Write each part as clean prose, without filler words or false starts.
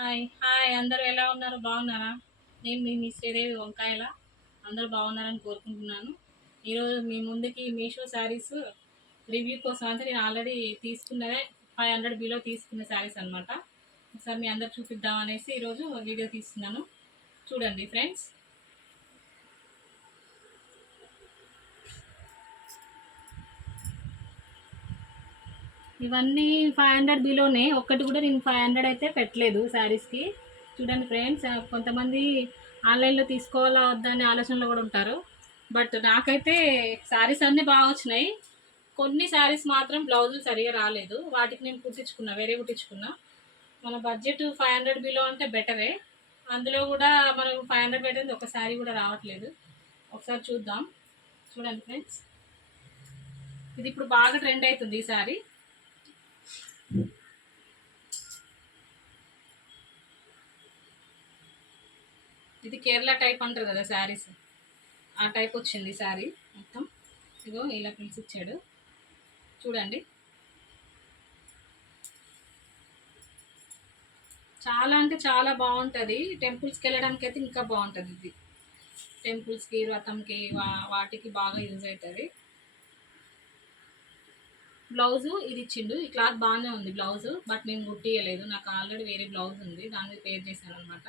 Hi hi అందరూ ఎలా ఉన్నారు? బాగున్నారా? నేను మీ శ్రీదేవి వంకాయల. అందరూ బాగున్నారని కోరుకుంటున్నాను. ఈరోజు మీ ముందుకి మీషో శారీస్ రివ్యూ కోసం అంటే నేను ఆల్రెడీ తీసుకున్నదే 500 బిలో తీసుకున్న శారీస్ అనమాట. ఒకసారి మీ అందరు చూపిద్దాం అనేసి ఈరోజు వీడియో తీస్తున్నాను. చూడండి ఫ్రెండ్స్. ఇవన్నీ 500 బిలోనే. ఒక్కటి కూడా నేను 500 అయితే పెట్టలేదు శారీస్కి. చూడండి ఫ్రెండ్స్, కొంతమంది ఆన్లైన్లో తీసుకోవాలా వద్దా అనే ఆలోచనలో కూడా ఉంటారు. బట్ నాకైతే శారీస్ అన్నీ బాగా వచ్చినాయి. కొన్ని శారీస్ మాత్రం బ్లౌజులు సరిగా రాలేదు. వాటికి నేను కుట్టించుకున్నా, వేరే కుట్టించుకున్నా. మన బడ్జెట్ 500 బిలో అంటే బెటరే. అందులో కూడా మనం 500 పెట్టింది ఒక శారీ కూడా రావట్లేదు. ఒకసారి చూద్దాం. చూడండి ఫ్రెండ్స్, ఇది ఇప్పుడు బాగా ట్రెండ్ అవుతుంది ఈ శారీ. ఇది కేరళ టైప్ అంటారు కదా శారీస్, ఆ టైప్ వచ్చింది శారీ మొత్తం. ఇగో ఇలా పిలిచి ఇచ్చాడు చూడండి. చాలా అంటే చాలా బాగుంటుంది. టెంపుల్స్కి వెళ్ళడానికి అయితే ఇంకా బాగుంటుంది ఇది. టెంపుల్స్కి, వ్రతంకి, వాటికి బాగా యూజ్ అవుతుంది. బ్లౌజు ఇది ఇచ్చిండు. ఈ క్లాత్ బాగానే ఉంది బ్లౌజు, బట్ నేను కుట్టియలేదు. నాకు ఆల్రెడీ వేరే బ్లౌజ్ ఉంది, దాన్ని పేర్ చేశాను అనమాట.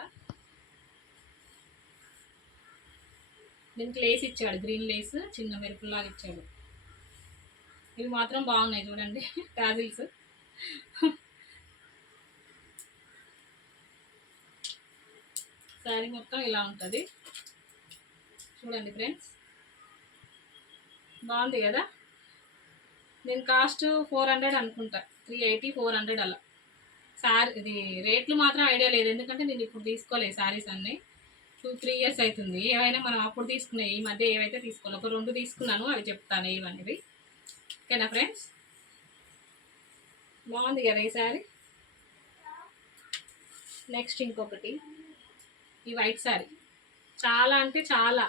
దీనికి లేస్ ఇచ్చాడు, గ్రీన్ లేస్, చిన్న మెరుపులాగా ఇచ్చాడు. ఇవి మాత్రం బాగున్నాయి చూడండి, టాజిల్స్. శారీ మొత్తం ఇలా ఉంటుంది చూడండి ఫ్రెండ్స్. బాగుంది కదా. దీని కాస్ట్ 400 అనుకుంటా, 380 400 అలా. శారీ ఇది రేట్లు మాత్రం ఐడియా లేదు, ఎందుకంటే నేను ఇప్పుడు తీసుకోలేదు శారీస్ అన్నీ. 2-3 ఇయర్స్ అవుతుంది. ఏవైనా మనం అప్పుడు తీసుకున్నాయి, ఈ మధ్య ఏవైతే తీసుకోవాలి, ఒక 2 తీసుకున్నాను, అవి చెప్తాను ఏవనేవి. ఓకేనా ఫ్రెండ్స్. బాగుంది కదా ఈ శారీ. నెక్స్ట్ ఇంకొకటి, ఈ వైట్ శారీ చాలా అంటే చాలా.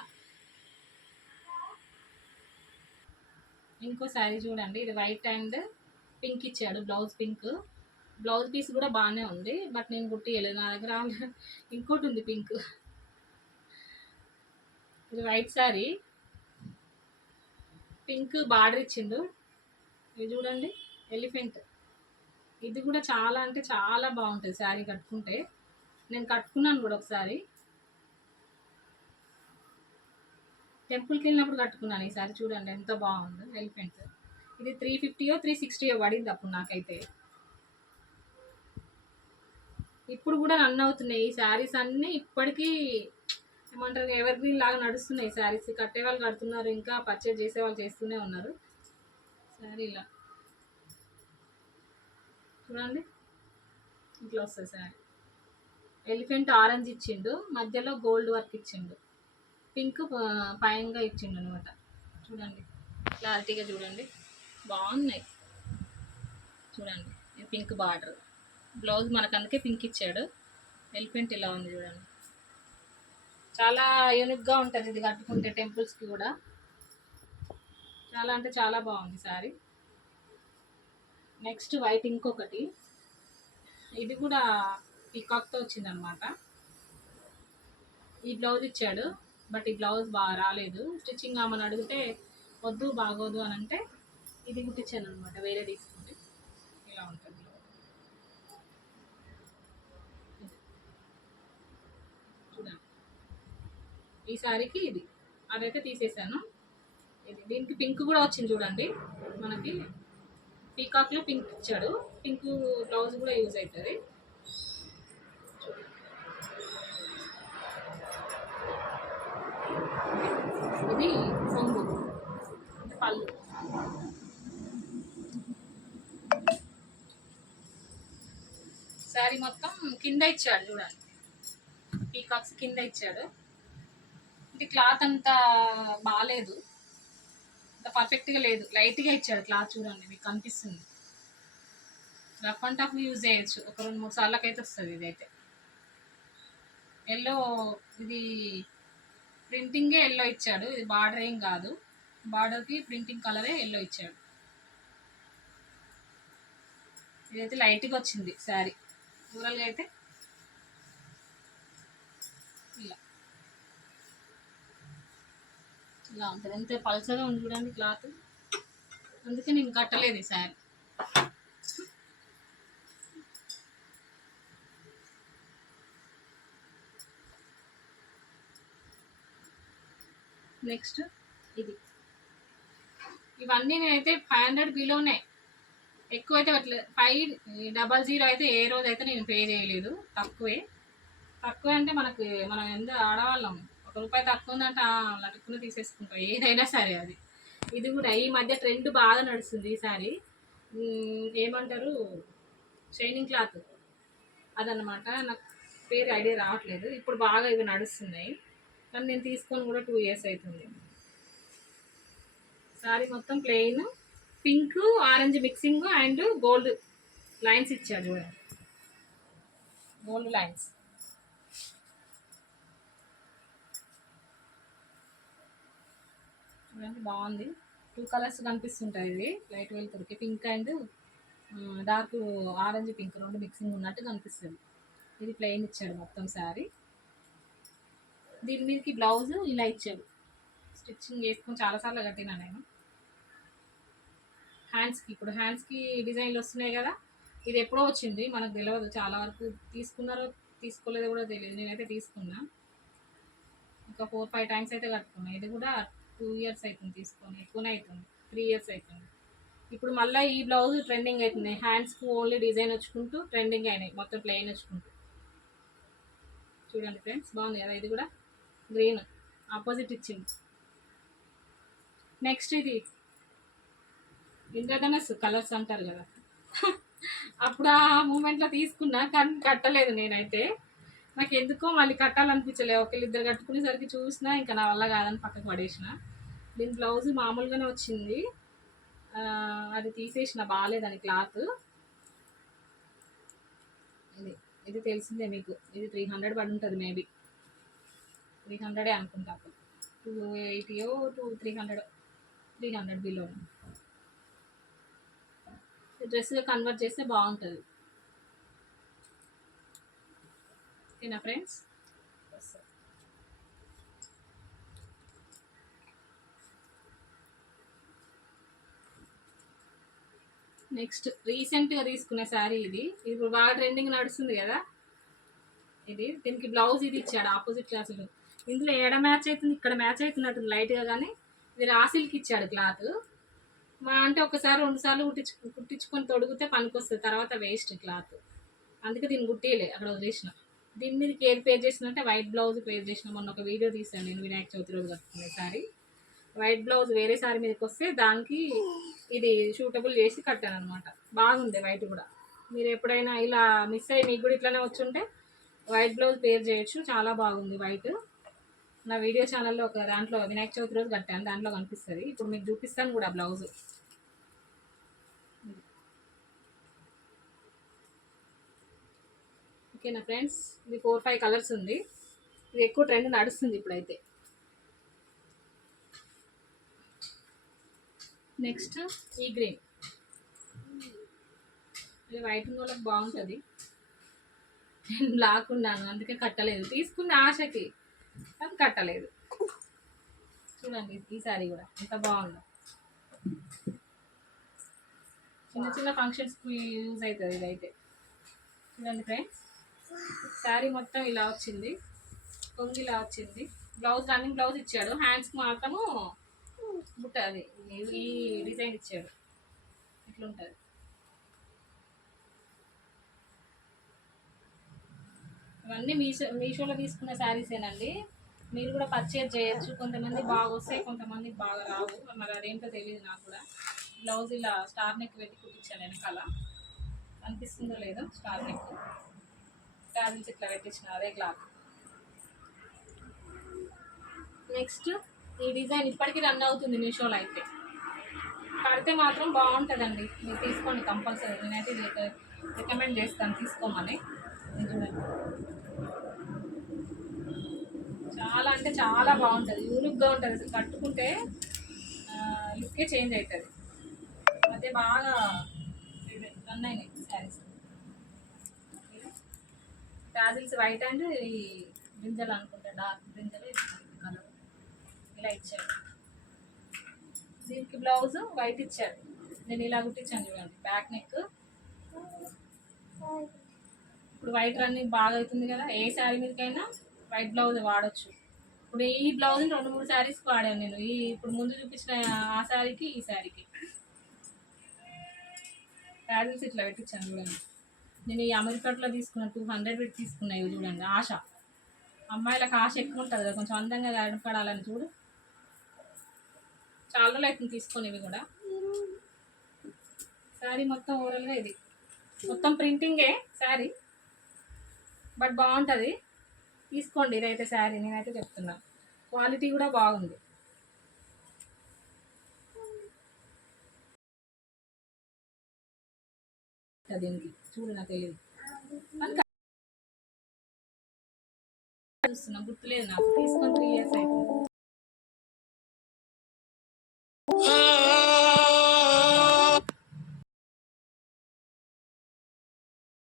ఇంకో శారీ చూడండి, ఇది వైట్ అండ్ పింక్ ఇచ్చాడు, బ్లౌజ్ పింక్. బ్లౌజ్ పీస్ కూడా బాగానే ఉంది, బట్ నేను కుట్టియలేదు, నా దగ్గర ఇంకోటి ఉంది పింక్. ఇది వైట్ శారీ, పింక్ బార్డర్ ఇచ్చిండు. ఇది చూడండి, ఎలిఫెంట్. ఇది కూడా చాలా అంటే చాలా బాగుంటుంది శారీ కట్టుకుంటే. నేను కట్టుకున్నాను కూడా ఒకసారి, టెంపుల్కి వెళ్ళినప్పుడు కట్టుకున్నాను. ఈసారి చూడండి ఎంత బాగుంది ఎలిఫెంట్. ఇది 350 360 పడింది అప్పుడు నాకైతే. ఇప్పుడు కూడా రన్ అవుతున్నాయి ఈ శారీస్ అన్నీ. ఇప్పటికీ ఏమంటారు, ఎవర్ గ్రీన్ లాగా నడుస్తున్నాయి శారీస్. కట్టే వాళ్ళు కడుతున్నారు, ఇంకా పర్చేజ్ చేసే వాళ్ళు చేస్తూనే ఉన్నారు. శారీ ఇలా చూడండి, ఇట్లా వస్తుంది శారీ. ఎలిఫెంట్ ఆరెంజ్ ఇచ్చిండు, మధ్యలో గోల్డ్ వర్క్ ఇచ్చిండు, పింక్ పైనగా ఇచ్చిండు అనమాట. చూడండి క్లారిటీగా చూడండి, బాగున్నాయి చూడండి. ఇది పింక్ బార్డర్, బ్లౌజ్ మనకు అందుకే పింక్ ఇచ్చాడు. ఎలిఫెంట్ ఇలా ఉంది చూడండి, చాలా యూనిక్గా ఉంటుంది ఇది కట్టుకుంటే. టెంపుల్స్కి కూడా చాలా అంటే చాలా బాగుంది శారీ. నెక్స్ట్ వైట్ ఇంకొకటి, ఇది కూడా పీకాక్తో వచ్చిందనమాట. ఈ బ్లౌజ్ ఇచ్చాడు, బట్ ఈ బ్లౌజ్ బాగా రాలేదు. స్టిచ్చింగ్ ఆమెను అడిగితే వద్దు బాగోదు అని అంటే ఇది కుట్టించాను అనమాట, వేరే తీసుకుంటే. ఇలా ఉంటుంది చూడండి. ఈ శారీకి ఇది, అదైతే తీసేసాను. ఇది దీనికి పింక్ కూడా వచ్చింది చూడండి. మనకి పీకాక్లో పింక్ ఇచ్చాడు, పింక్ బ్లౌజ్ కూడా యూజ్ అవుతుంది. ఇది కొంగు, పళ్ళు. శారీ మొత్తం కింద ఇచ్చాడు చూడండి, పీకాక్స్ కింద ఇచ్చాడు. ఇది క్లాత్ అంతా బాగాలేదు, అంత పర్ఫెక్ట్గా లేదు, లైట్గా ఇచ్చాడు క్లాత్. చూడండి మీకు కనిపిస్తుంది. రఫ్ అండ్ టఫ్ యూజ్ చేయొచ్చు, ఒక 2-3 సార్లకైతే వస్తుంది. ఇదైతే ఎల్లో, ఇది ప్రింటింగే ఎల్లో ఇచ్చాడు, ఇది బార్డర్ ఏం కాదు. బార్డర్కి ప్రింటింగ్ కలరే ఎల్లో ఇచ్చాడు. ఇదైతే లైట్గా వచ్చింది శారీ, ఓవరాల్గా అయితే ఇలా ఉంటుంది. ఎంత పల్చగా ఉంది చూడండి క్లాత్. అందుకే నేను కట్టలేదు ఈ శారీ. నెక్స్ట్ ఇది, ఇవన్నీ నేనైతే 500 బిలోనే, ఎక్కువైతే 500 అయితే ఏ రోజు అయితే నేను పే చేయలేదు. తక్కువే అంటే మనం ఎంత ఆడవాళ్ళం, ₹1 తక్కువ ఉందంటే లటుక్కున తీసేసుకుంటాం ఏదైనా సరే. అది ఇది కూడా ఈ మధ్య ట్రెండ్ బాగా నడుస్తుంది ఈ సారీ. ఏమంటారు, షైనింగ్ క్లాత్ అదనమాట. నాకు పేరు ఐడియా రావట్లేదు. ఇప్పుడు బాగా ఇవి నడుస్తున్నాయి, కానీ నేను తీసుకొని కూడా 2 years అవుతుంది. సారీ మొత్తం plain, pink orange mixing and gold lines ఇచ్చాడు చూడండి, గోల్డ్ లైన్స్. చూడండి బాగుంది. 2 కలర్స్ కనిపిస్తుంటాయి. ఇది లైట్ వెళ్తురికి pink and dark orange pink 2 mixing ఉన్నట్టు కనిపిస్తుంది. ఇది ప్లెయిన్ ఇచ్చాడు మొత్తం శారీ. దీని మీదకి బ్లౌజ్ ఇలా ఇచ్చాడు. స్టిచ్చింగ్ వేసుకొని చాలాసార్లు కట్టినా నేను. ఇప్పుడు హ్యాండ్స్కి డిజైన్లు వస్తున్నాయి కదా, ఇది ఎప్పుడో వచ్చింది మనకు తెలియదు. చాలా వరకు తీసుకున్నారో తీసుకోలేదో కూడా తెలియదు. నేనైతే తీసుకున్నా, ఇంకా 4-5 టైమ్స్ అయితే కట్టుకున్నా. ఇది కూడా 2 years అవుతుంది తీసుకొని, ఎక్కువనే అవుతుంది, 3 years అవుతుంది. ఇప్పుడు మళ్ళీ ఈ బ్లౌజ్ ట్రెండింగ్ అవుతుంది. హ్యాండ్స్కి ఓన్లీ డిజైన్ వచ్చుకుంటూ ట్రెండింగ్ అయినాయి, మొత్తం ప్లెయిన్ వచ్చుకుంటూ. చూడండి ఫ్రెండ్స్, బాగుంది కదా. ఇది కూడా గ్రీన్ ఆపోజిట్ ఇచ్చింది. నెక్స్ట్ ఇది ఇంద్రధనస్సు కలర్స్ అంటారు కదా, అప్పుడు ఆ మూమెంట్లో తీసుకున్నా, కానీ కట్టలేదు నేనైతే. నాకు ఎందుకో మళ్ళీ కట్టాలనిపించలేదు. ఒకళ్ళిద్దరు కట్టుకునేసరికి చూసినా ఇంకా నా వల్ల కాదని పక్కకు పడేసిన. దీని బ్లౌజ్ మామూలుగానే వచ్చింది, అది తీసేసిన, బాగాలేదని క్లాత్. ఇది తెలిసిందే మీకు, ఇది 300 పడి ఉంటుంది, మేబీ 300 అనుకుంటా. అప్పుడు 280 300 బిలో. డ్రెస్గా కన్వర్ట్ చేస్తే బాగుంటుంది. ఓకేనా ఫ్రెండ్స్. నెక్స్ట్ రీసెంట్గా తీసుకునే శారీ ఇది. ఇప్పుడు బాగా ట్రెండింగ్ నడుస్తుంది కదా ఇది. దీనికి బ్లౌజ్ ఇది ఇచ్చాడు ఆపోజిట్ క్లాసులు. ఇందులో ఏడ మ్యాచ్ అవుతుంది, ఇక్కడ మ్యాచ్ అవుతున్నట్టు లైట్గా, కానీ ఇది రాసిల్కి ఇచ్చాడు క్లాత్. అంటే ఒకసారి 2 సార్లు కుట్టించుకొని తొడిగితే పనికొస్తుంది, తర్వాత వేస్ట్ క్లాత్. అందుకే దీన్ని కుట్టియలే, అక్కడ వదిలేసిన. దీని మీదకి ఏది పేర్ చేసినంటే వైట్ బ్లౌజ్ పేర్ చేసిన. మొన్న ఒక వీడియో తీసాను నేను, వినాయక చవితి రోజు కట్టుకునే సారీ. వైట్ బ్లౌజ్ వేరే సారీ మీదకి వస్తే దానికి ఇది సూటబుల్ చేసి కట్టాను అనమాట. బాగుంది వైట్ కూడా. మీరు ఎప్పుడైనా ఇలా మిస్ అయ్యి మీకు కూడా ఇట్లానే వచ్చుంటే వైట్ బ్లౌజ్ పేర్ చేయొచ్చు, చాలా బాగుంది వైట్. నా వీడియో ఛానల్లో ఒక దాంట్లో వినాయక చవితి రోజు కట్టాను, దాంట్లో కనిపిస్తుంది. ఇప్పుడు మీకు చూపిస్తాను కూడా బ్లౌజ్. ఓకేనా ఫ్రెండ్స్. ఇది 4-5 కలర్స్ ఉంది. ఇది ఎక్కువ ట్రెండ్ నడుస్తుంది ఇప్పుడైతే. నెక్స్ట్ ఈ గ్రీన్, ఇది వైట్ ఉన్న వాళ్ళకి బాగుంటుంది. నేను బ్లాక్ ఉన్నాను అందుకే కట్టలేదు, తీసుకున్న ఆశకి, కానీ కట్టలేదు. చూడండి ఈ సారీ కూడా ఎంత బాగుందో. చిన్న చిన్న ఫంక్షన్స్కి యూజ్ అవుతుంది ఇదైతే. చూడండి ఫ్రెండ్స్, శారీ మొత్తం ఇలా వచ్చింది, కొంగు ఇలా వచ్చింది. బ్లౌజ్ రన్నింగ్ బ్లౌజ్ ఇచ్చాడు. హ్యాండ్స్కి మాత్రము బుట్ట అది ఈ డిజైన్ ఇచ్చాడు, ఇట్లుంటుంది. ఇవన్నీ మీషోలో తీసుకున్న శారీసేనండి. మీరు కూడా పర్చేజ్ చేయొచ్చు. కొంతమంది బాగా వస్తాయి, కొంతమంది బాగా రావు, మరి అదేంటో తెలియదు నాకు కూడా. బ్లౌజ్ ఇలా స్టార్ నెక్ పెట్టి కుట్టించాను, వెనకాల కనిపిస్తుందో లేదో స్టార్ నెక్. ట్యాజిల్స్ ఇట్లా పెట్టించిన అదే క్లాత్. నెక్స్ట్ ఈ డిజైన్ ఇప్పటికీ రన్ అవుతుంది మీషోలో అయితే. కడితే మాత్రం బాగుంటుందండి, మీరు తీసుకోండి కంపల్సరీ. నేనైతే రికమెండ్ చేస్తాను తీసుకోమని. చూడండి చాలా అంటే చాలా బాగుంటుంది, యూనిక్గా ఉంటుంది. అసలు కట్టుకుంటే లుక్కే చేంజ్ అవుతుంది. అదే బాగా రన్ అయినాయి శారీస్. ట్యాజిల్స్ వైట్ అండ్ ఈ బ్రింజల్ అనుకుంటా, డార్క్ బ్రింజల్ కలర్ ఇలా ఇచ్చారు. దీనికి బ్లౌజ్ వైట్ ఇచ్చారు. నేను ఇలా కుట్టించాను చూడండి, బ్యాక్ నెక్. ఇప్పుడు వైట్ రన్నింగ్ బాగా అవుతుంది కదా, ఏ శారీ మీదకైనా వైట్ బ్లౌజ్ వాడచ్చు. ఇప్పుడు ఈ బ్లౌజ్ 2-3 శారీస్కి వాడాను నేను. ఇప్పుడు ముందు చూపించిన ఆ శారీకి ఈ శారీకి శారీస్ ఇట్లా పెట్టించాను చూడండి. నేను ఈ అమెరికాలో తీసుకున్న 200 పెట్టి తీసుకున్నా. ఇవి చూడండి, ఆశ. అమ్మాయిలకు ఆశ ఎక్కువ ఉంటుంది కదా, కొంచెం అందంగా కనపడాలని. చూడు, చాలా రోజులు తీసుకొని ఇవి కూడా. శారీ మొత్తం ఓవరాల్గా ఇది మొత్తం ప్రింటింగే శారీ, బట్ బాగుంటుంది, తీసుకోండి. ఇదైతే శారీ నేనైతే చెప్తున్నా, క్వాలిటీ కూడా బాగుంది. దీనికి చూడు, నాకు తెలియదు చూస్తున్నా, గుర్తులేదు నాకు. తీసుకొని 3 years అవుతుంది.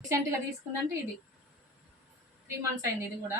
రీసెంట్గా తీసుకుందంటే ఇది 3 months అయింది. ఇది కూడా